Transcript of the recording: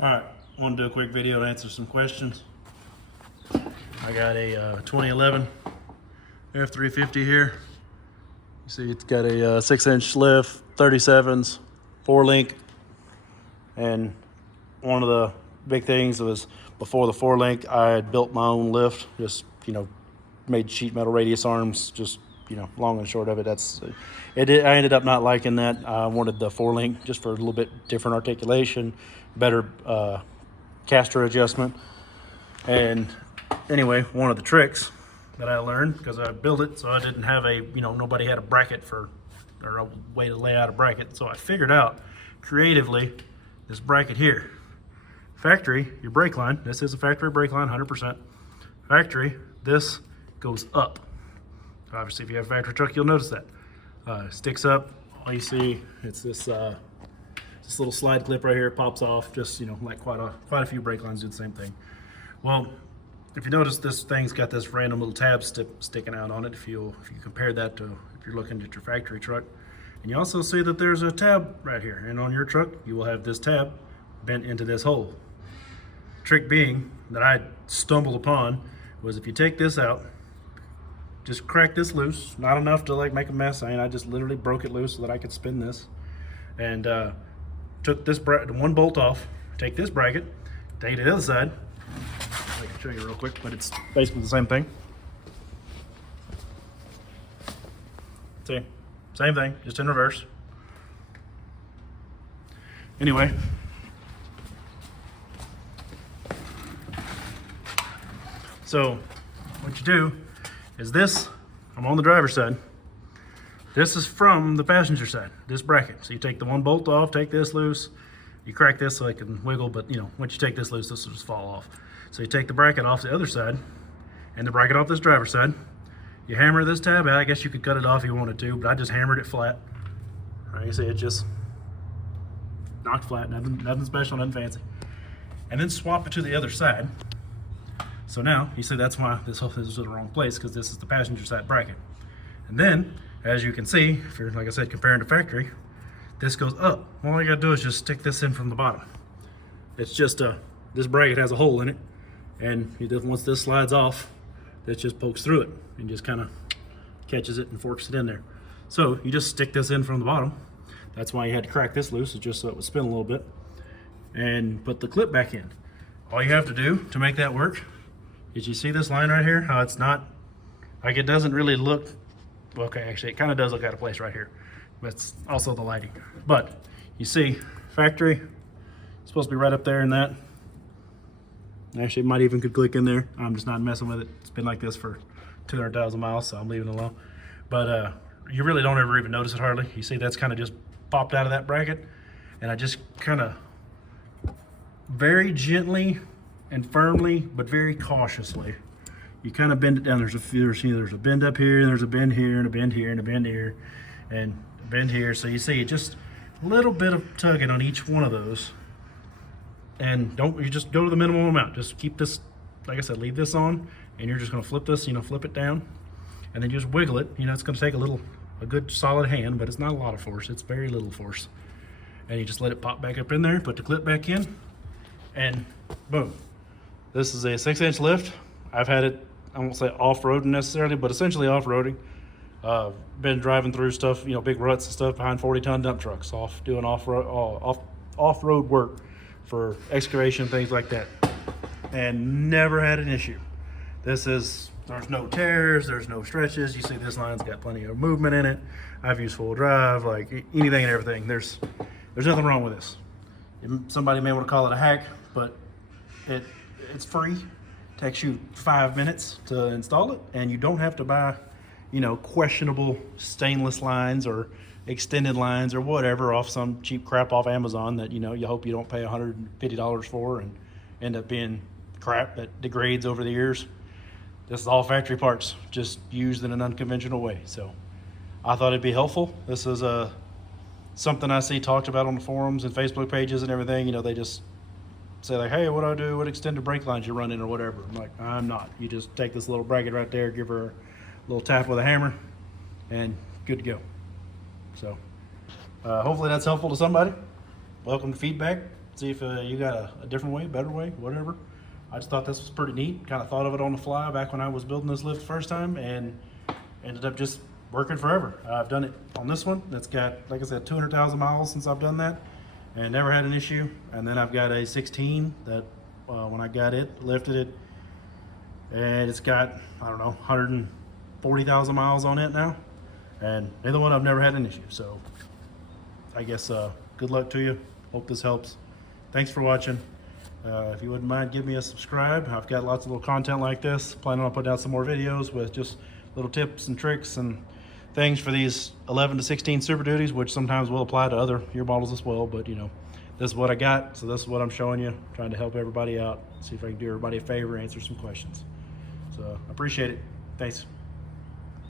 All right, want to do a quick video to answer some questions. I got a 2011 F350 here. You see it's got a 6-inch lift, 37s, 4-link. And one of the big things was before the 4-link, I had built my own lift, just, made sheet metal radius arms, just, long and short of it. That's it. I ended up not liking that. I wanted the 4-link just for a little bit different articulation, better caster adjustment. And anyway, one of the tricks that I learned, because I built it so I didn't have nobody had a bracket or a way to lay out a bracket. So I figured out creatively this bracket here. Factory, your brake line, this is a factory brake line, 100%. Factory, this goes up. Obviously, if you have a factory truck, you'll notice that. Sticks up, all you see, it's this little slide clip right here, pops off, just, like quite a few brake lines do the same thing. Well, if you notice, this thing's got this random little tab sticking out on it, if you compare that to if you're looking at your factory truck. And you also see that there's a tab right here, and on your truck, you will have this tab bent into this hole. Trick being that I stumbled upon was if you take this out, just crack this loose, not enough to like make a mess. I just literally broke it loose so that I could spin this, and took this one bolt off, take this bracket, take it to the other side. I can show you real quick, but it's basically the same thing. See, same thing, just in reverse. Anyway, so what you do is this, I'm on the driver's side. This is from the passenger side, this bracket. So you take the one bolt off, take this loose, you crack this so it can wiggle, but once you take this loose, this will just fall off. So you take the bracket off the other side and the bracket off this driver's side. You hammer this tab out. I guess you could cut it off if you wanted to, but I just hammered it flat. All right, you see it just knocked flat, nothing special, nothing fancy. And then swap it to the other side. So now, you see that's why this is the wrong place, because this is the passenger side bracket. And then, as you can see, if you're, like I said, comparing to factory, this goes up. All you gotta do is just stick this in from the bottom. It's just, this bracket has a hole in it, and once this slides off, this just pokes through it, and just kind of catches it and forks it in there. So you just stick this in from the bottom. That's why you had to crack this loose, just so it would spin a little bit, and put the clip back in. All you have to do to make that work is you see this line right here, how it's not, like it doesn't really look, okay, actually it kind of does look out of place right here, but it's also the lighting. But you see, factory, it's supposed to be right up there in that. Actually, it might even could click in there. I'm just not messing with it. It's been like this for 200,000 miles, so I'm leaving it alone. But you really don't ever even notice it hardly. You see that's kind of just popped out of that bracket, and I just kind of very gently and firmly, but very cautiously, you kind of bend it down. There's a bend up here, and there's a bend here, and a bend here, and a bend here, and a bend here. So you see just a little bit of tugging on each one of those. And you just go to the minimum amount. Just keep this, like I said, leave this on, and you're just gonna flip this, flip it down, and then just wiggle it. It's gonna take a good solid hand, but it's not a lot of force. It's very little force. And you just let it pop back up in there, put the clip back in, and boom. This is a 6-inch lift. I've had it, I won't say off-roading necessarily, but essentially off-roading. Been driving through stuff, big ruts and stuff behind 40-ton dump trucks, doing off-road work for excavation, things like that, and never had an issue. There's no tears, there's no stretches. You see this line's got plenty of movement in it. I've used full drive, like anything and everything. There's nothing wrong with this. Somebody may want to call it a hack, but it's free. Takes you 5 minutes to install it, and you don't have to buy, questionable stainless lines or extended lines or whatever off some cheap crap off Amazon that you hope you don't pay $150 for and end up being crap that degrades over the years. This is all factory parts, just used in an unconventional way. So I thought it'd be helpful. This is something I see talked about on the forums and Facebook pages and everything. They just say like, hey, what do I do? What extended brake lines you running or whatever? I'm like, I'm not. You just take this little bracket right there, give her a little tap with a hammer, and good to go. So hopefully that's helpful to somebody. Welcome to feedback. see if you got a different way, better way, whatever. I just thought this was pretty neat. Kind of thought of it on the fly back when I was building this lift the first time, and ended up just working forever. I've done it on this one. That's got, like I said, 200,000 miles since I've done that, and never had an issue. And then I've got a 16 that when I got it, lifted it, and it's got, I don't know, 140,000 miles on it now, and neither one I've never had an issue. So I guess good luck to you. Hope this helps. Thanks for watching. If you wouldn't mind, give me a subscribe. I've got lots of little content like this. Planning on putting out some more videos with just little tips and tricks and things for these 11 to 16 Super Duties, which sometimes will apply to other year models as well. But you know, this is what I got, so this is what I'm showing you. Trying to help everybody out. See if I can do everybody a favor, answer some questions. So I appreciate it. Thanks.